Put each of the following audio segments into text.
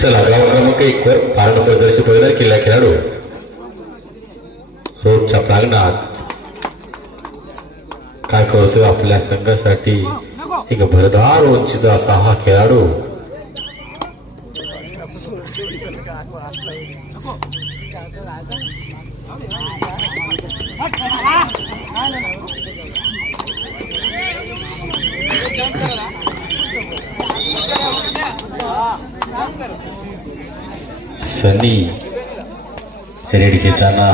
चला ग्राउंड क्रमांक एक वर बारा नंबर जर्सी पहिला किल्ला खेळाडू. रोडच्या प्रांगणात काय करतोय आपल्या संघासाठी? एक भरदार उंचीचा असा हा खेळाडू. सनी रेड घेताना.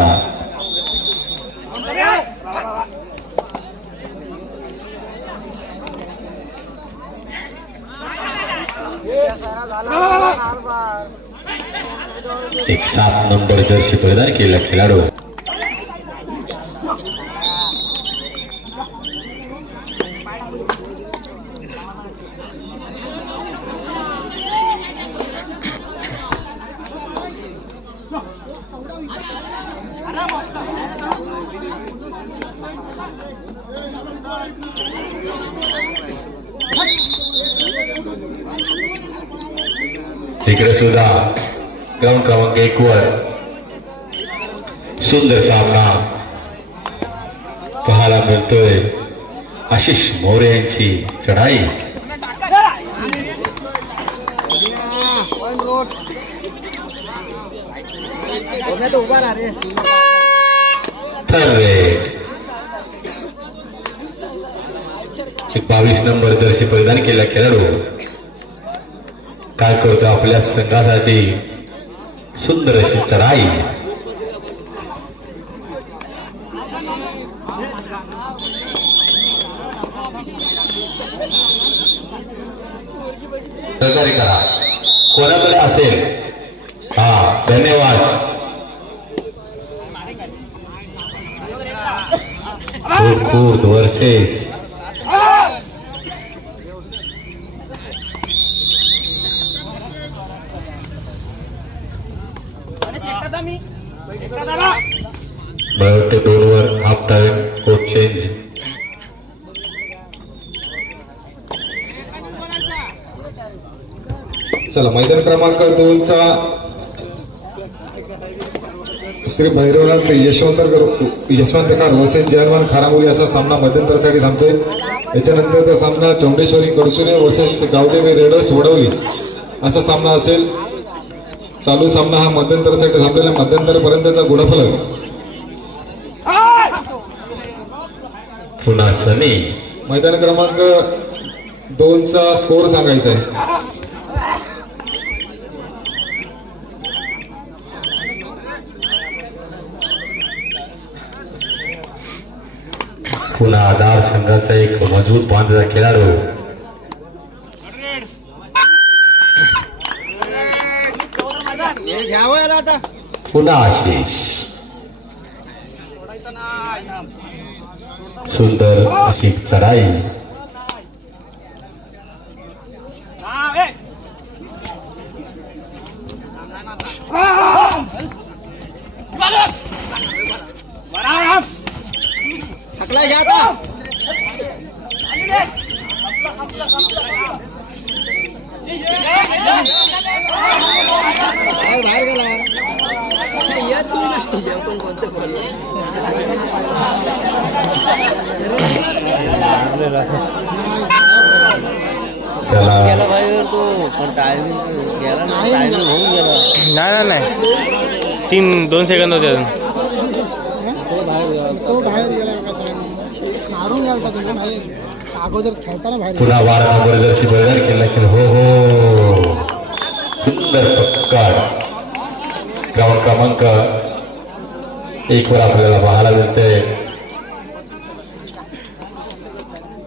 एक सात नंबर जर्सी परिधान केला खेळाडू. तिकडे सुद्धा ग्राउंड क्रमांक एक वर सुंदर सामना पाहायला मिळतोय. आशिष मोरे यांची चढाई. बावीस नंबर जर्सी परिधान केला खेळाडू. काय करतो आपल्या संघासाठी? सुंदर अशी चढाई. सहकार्य करा. कोणाकडे असेल? हा धन्यवाद. खूप खूप वर्षेस. चला मैदान क्रमांक दोनचा श्री भैरवनाथ यशवंत यशवंतकार वसेस जयमान खारामुली असा सामना मध्यंतरासाठी थांबतोय. याच्यानंतरचा सामना चौंडेश्वरी करसुले वर्सेस गावदेवी रेडर्स वडवली असा सामना असेल. चालू सामना हा मध्यंतरासाठी थांबलेला मध्यंतरपर्यंतचा गुणफलक. पुन्हा मैदान क्रमांक दोनचा स्कोर सांगायचा आहे. पुन्हा आधार संघाचा एक मजबूत बांधलेला खेळाडू. आता पुन्हा आशिष. सुंदर अशी चढाई थकला घ्या आता बाहेर बाहेर गेला येत नाही जेवण कोणतं त्याला पाहिजे तो पण टायमिंग गेला ना टायमिंग होऊन गेला नाही नाही नाही तीन दोन सेकंद होते अजून तो बाहेर गेला मारून गेला तुम्ही बाहेर अगोदर खेळताना बाहेर पुन्हा जर्सी परिधान केला की हो हो। सुंदर पक्कड ग्राउंड क्रमांक एक वर आपल्याला पाहायला मिळते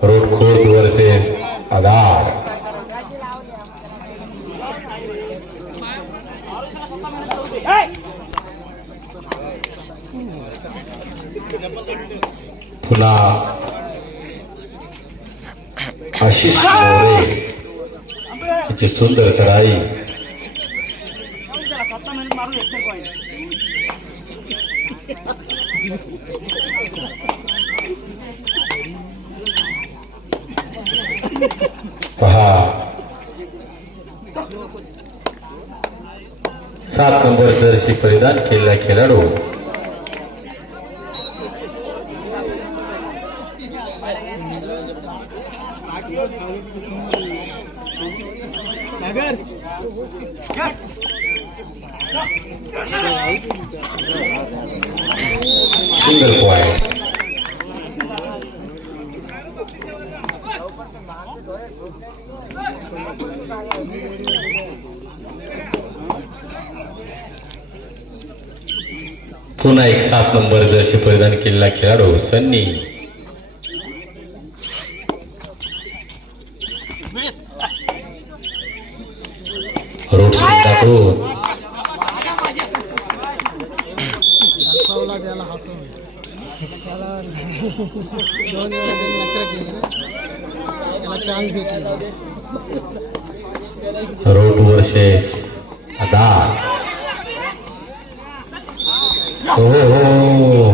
रोड खोड वर्सेस आधार। पुन्हा आशिष मोरे याची सुंदर चढाई पहा. सात नंबर जर्सी परिधान केलेला खेळाडू. सिंगल पॉइंट पुन्हा एक सात नंबर जर्सी परिधान केलेला खेळाडू सन्नी. रोड सिंगाकडून हसवला त्याला हसवून त्याला त्यांनी त्याला चान्स भेटला रोड वर्सेस आधार हो हो.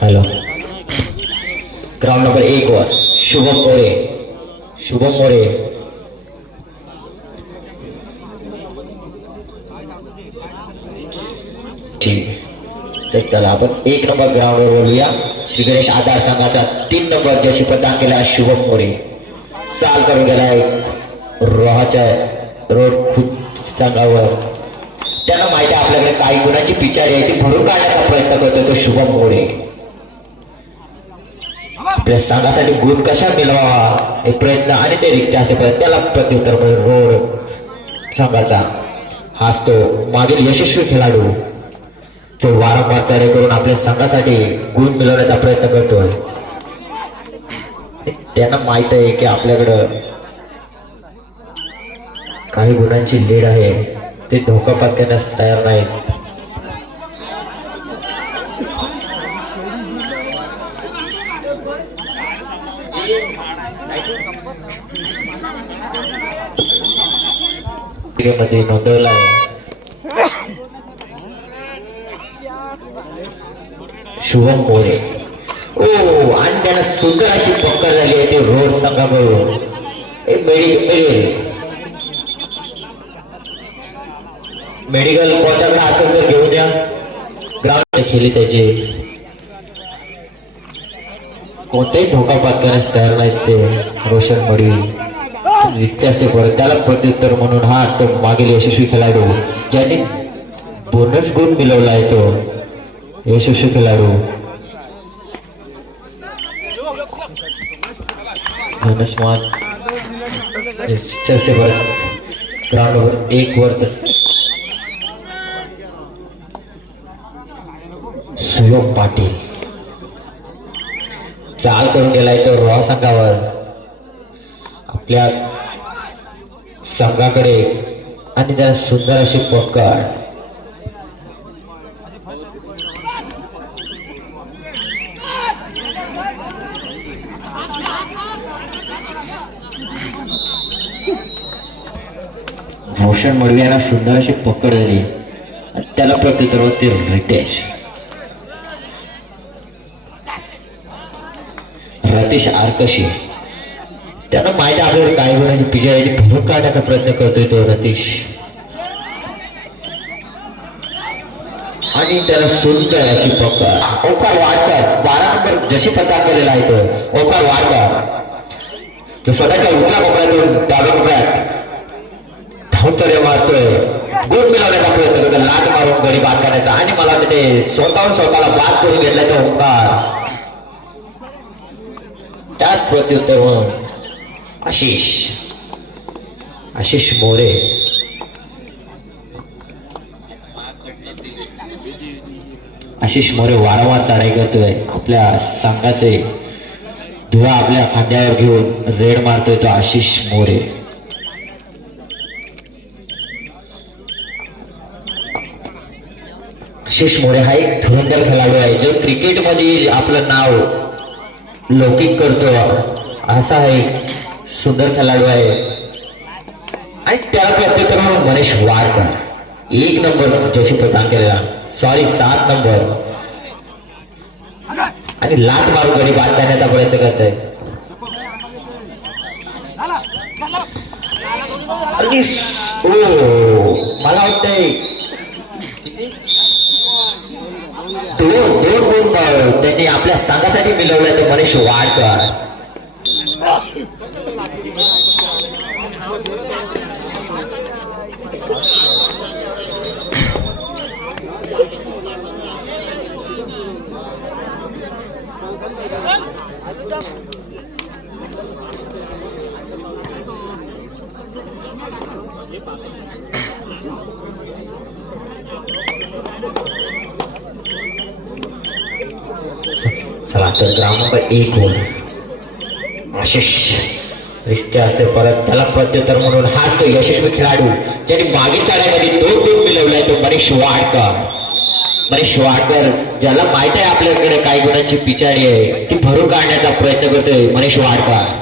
हॅलो ग्राउंड नंबर एक वर शुभम मोरे शुभम मोरे ठीक आहे. तर चला आपण एक नंबर ग्राउंडवर बोलूया. श्री गणेश आधार संघाचा तीन नंबर जशी प्रदान केला शुभम मोरे. चाल करून गेलाय रोहाच्या रोड खूप संघावर. त्यांना माहिती आहे आपल्याकडे काही गुणाची पिचारी आहे ती भरून काढण्याचा प्रयत्न करतो तो शुभम मोरे. आपल्या संघासाठी गुण कशा मिळवा हे प्रयत्न आणि ते रिक्त असेपर्यंत त्याला प्रत्युत्तर म्हणून रोड संघाचा. हाच तो मागील यशस्वी खेळाडू. जो वारंवार चढे करून आपल्या संघासाठी गुण मिळवण्याचा प्रयत्न करतोय. त्यांना माहीत आहे की आपल्याकडं काही गुणांची लीड आहे. ते धोका पत्करण्यास तयार नाही मध्ये नोंदवला आहे शुभम मोरे ओ आणि त्यांना सुंदर अशी पक्कर झाली आहे ते रोड संघाकडून एक मेडिकल मेडिकल कोणाकडे असेल तर घेऊन द्या. ग्राउंड खेळली त्याचे. कोणताही धोका पात्करण्यास तयार नाहीत ते रोशन मडवी दिसते असते परत त्याला प्रत्युत्तर म्हणून हा तो मागील यशस्वी खेळाडू ज्यांनी बोनस गुण मिळवला आहे तो. यशस्वी खेळाडू. धनुष्मान दिसते असते ग्राउंडवर एक वर. सुयोग पाटील. चाल करून गेलाय तो रॉ संघावर. आपल्या संघाकडे. आणि त्या सुंदर अशी पकड. भूषण मडवी यांना सुंदर अशी पकड दिली आणि त्याला प्रत्युत्तरवरती रितेश. रतीश आरकशी. त्यांना माहिती आहे काय बोलायची पिजायची पिजा काढण्याचा प्रयत्न करतोय तो रतीश. आणि त्याला सुंदर अशी पकड. ओकार वाडकर बारा नंबर जशी प्रदान केलेला आहे तो. ओकार वाडकर. तो स्वतःच्या उतरा कोपऱ्यातून डाव्या कोपऱ्यात सौंदर्य मारतोय गुण मिळवण्याचा प्रयत्न करतो लाट मारून घरी बाद करायचा. आणि मला तिथे स्वतःहून स्वतःला बाद करून घेतलाय तो ओंकार. त्यात प्रत्युत्तर म्हणून आशिष. आशिष मोरे. आशिष मोरे वारंवार चढाई करतोय. आपल्या संघाचे धुवा आपल्या खांद्यावर घेऊन रेड मारतोय तो आशिष मोरे. आशिष मोरे हा एक धुरंधर खेळाडू आहे. जो क्रिकेटमध्ये आपलं नाव लौकिक करतो. असा हा एक सुंदर खेळाडू आहे. आणि त्याला प्रत्येक मनीष वारकर. एक नंबर जशी प्रदान केलेला. सॉरी सात नंबर. आणि लात मारू गडी बाद करण्याचा प्रयत्न करत आहे ओ मला वाटतंय दोन दोन गुण अं, त्यांनी आपल्या संघासाठी मिळवलंय ते मनीष वाडकर चला तर ग्राउंड नंबर एक वर आशिष रिश्ते असते परत त्याला प्रत्युत्तर म्हणून हाच तो यशस्वी खेळाडू. ज्याने मागील चाड्यामध्ये दोन गुण मिळवलाय तो मनीष वाडकर. मनीष वाडकर ज्याला माहीत आहे आपल्याकडे काही गुणांची पिछाडी आहे ती भरून काढण्याचा प्रयत्न करतोय मनीष वाडकर.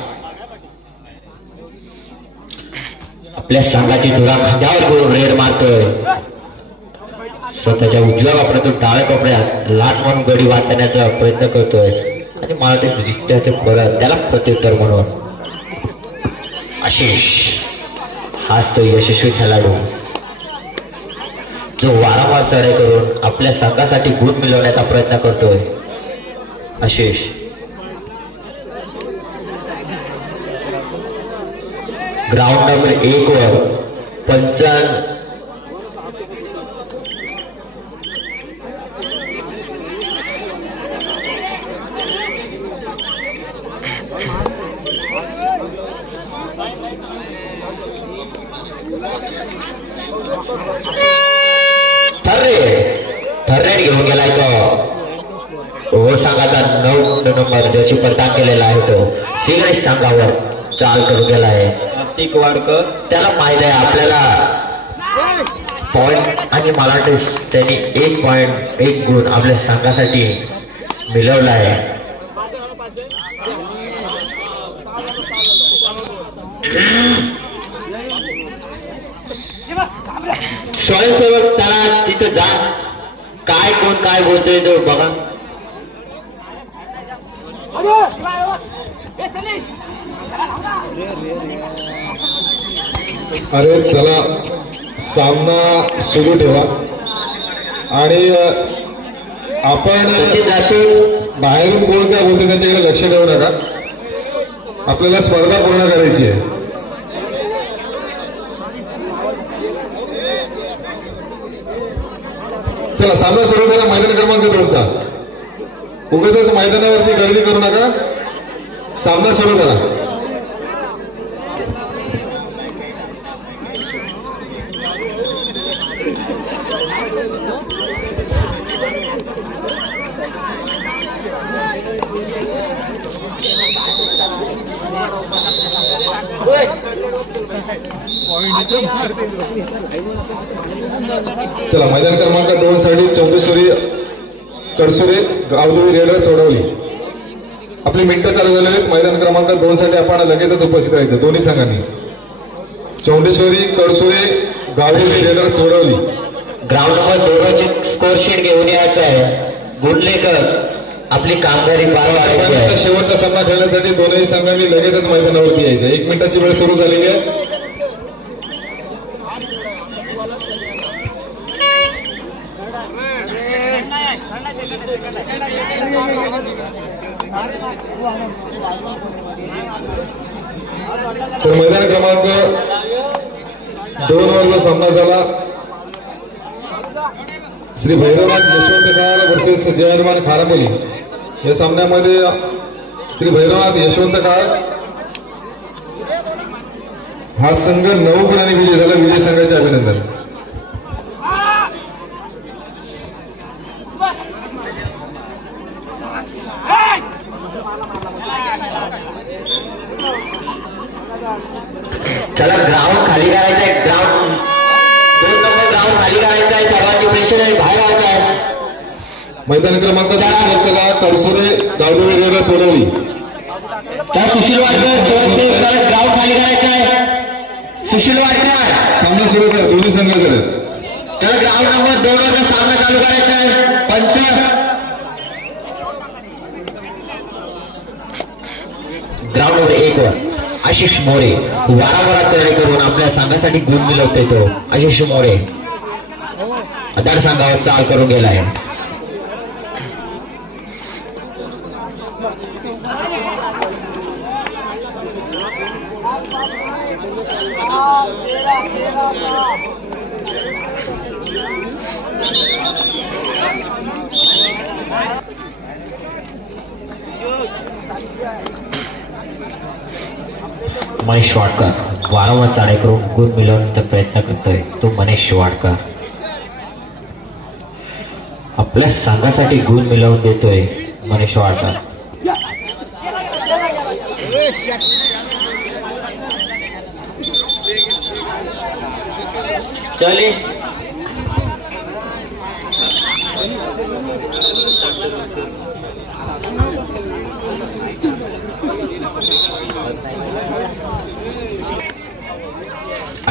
आपल्या संघाची धुरा खांद्यावर करून रेड मारतोय. स्वतःच्या उजव्या कपड्यातून डाव्या कपड्यात लाट म्हणून गडी वाचण्याचा प्रयत्न करतोय. आणि मला ते दिसते परत त्याला प्रत्युत्तर म्हणून. आशिष हाच तो यशस्वी खेळाडू. जो वारंवार चढाई करून आपल्या संघासाठी गुण मिळवण्याचा प्रयत्न करतोय. आशिष. ग्राउंड नंबर एक वर पंचावन्न ठर्रे घेऊन गेलाय तो. हो सांगाचा नऊ नंबर जशी प्रदान केलेला आहे तो. सिगरेट सांगावर चाल करून गेला आहे कार्तिक वाडकर. त्याला माहीत आहे आपल्याला पॉइंट आणि मला त्यांनी एक पॉइंट एक गुण आपल्या संघासाठी मिळवला आहे स्वयंसेवक चला तिथं जा. काय कोण काय बोलतोय तो बघा. अरे चला सामना सुरू ठेवा. आणि आपण बाहेरून कोण काय बोलतो त्याच्याकडे लक्ष देऊ नका? आपल्याला स्पर्धा पूर्ण करायची आहे. चला सामना सुरू करा मैदान क्रमांक दोनचा. उगाच मैदानावरती गर्दी करू नका. सामना सुरू करा. Hey! चला मैदान क्रमांक दोन साठी चौंडेश्वरी कडसुरे गावदेवी रेल्वे सोडवली आपली मिनिटं चालू झालेली आहेत. मैदान क्रमांक दोन साठी आपण लगेचच उपस्थित राहायचं. दोन्ही संघांनी. चौंडेश्वरी कडसुरे गावदेवी रेल्वे सोडवली ग्राउंड नंबर दोनची स्कोर शीट घेऊन यायचं आहे. गुणलेकर आपली कामगिरी पार पाडायची शेवटचा सामना खेळण्यासाठी दोनही संघांनी लगेचच मैदानावरती यायचं एक मिनिटाची वेळ सुरू झालेली आहे. तर मैदान क्रमांक दोन वर सामना झाला श्री भैरवनाथ यशवंतकार वर्सेस जयहनुमान खारामोली या सामन्यामध्ये श्री भैरवनाथ यशवंत काळ हा संघ नऊ गुणांनी विजय झाला. विजय संघाचे अभिनंदन. चला ग्राउंड खाली करायचं आहे ग्राउंड दोन नंबर ग्राउंड खाली करायचं आहे सर्वांची प्रेशर आहे बाहेर व्हायचं आहे. मैदान क्रमांक चला तडसुरे गावदेवी रेडर्स वडवली त्या सुशील वाडकर ग्राउंड खाली करायचं आहे. सुशील वाडकर. सामना सुरू करा दोन्ही संघाकडे त्याला ग्राउंड नंबर दोन वरचा सामना चालू करायचा आहे. पंच. ग्राउंड नंबर एक वर. आशिष मोरे वारंवार चढाई करून आपल्या संघासाठी गुण मिळवतोय तो. आशिष मोरे. आधार संघावर चाल करून गेलाय. मनीष वाडकर. वारंवार चढाई करून गुण मिळवण्याचा प्रयत्न करतोय तो मनीष वाडकर. आपल्या संघासाठी गुण मिळवून देतोय मनीष वाडकर. चले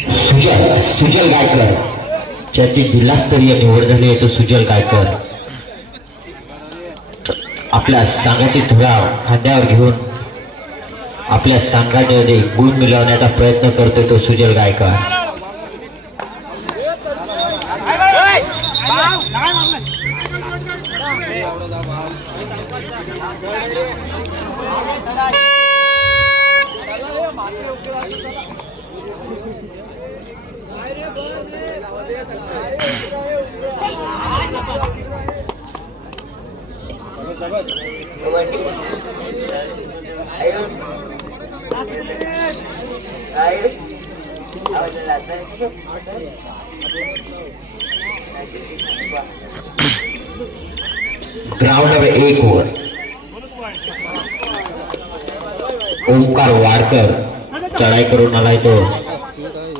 सुजल सुजल गायकर ज्याची जिल्हास्तरीय निवड झाली आहे तो सुजल गायकर आपल्या सांगाची धुरा खांद्यावर घेऊन आपल्या संघाने गुण मिळवण्याचा प्रयत्न करतो तो सुजल गायकर ग्राउंड नंबर एक ओवर ओंकार वाडकर चढाई करून आलाय तो.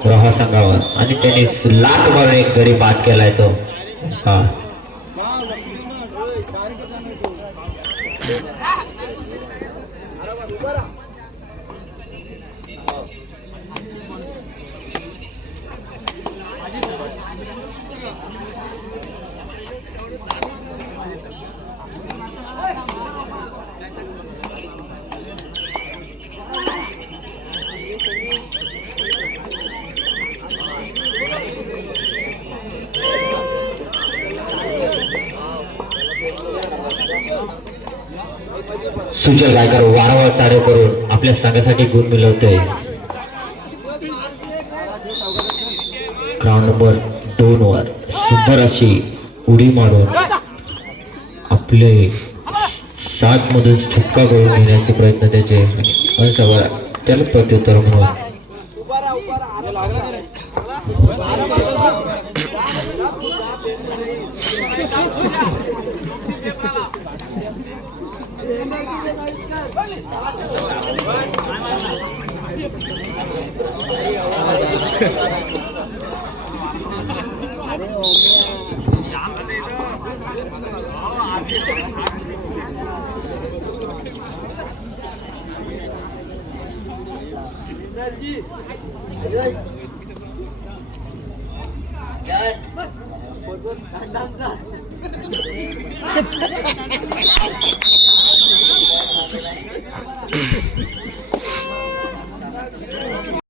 रहा संघावर आणि त्यांनी लाख मारून एक गडी बाद केलाय तो. हा. सुजल गायकर वारंवार चारे करून आपल्या संघासाठी गुण मिळवतोय. ग्राउंड नंबर दोन वर सुंदर अशी उडी मारून आपले सात मधून सुटका करून घेण्याचे प्रयत्न त्याचे. सगळं त्याला प्रत्युत्तर म्हणून Thank you.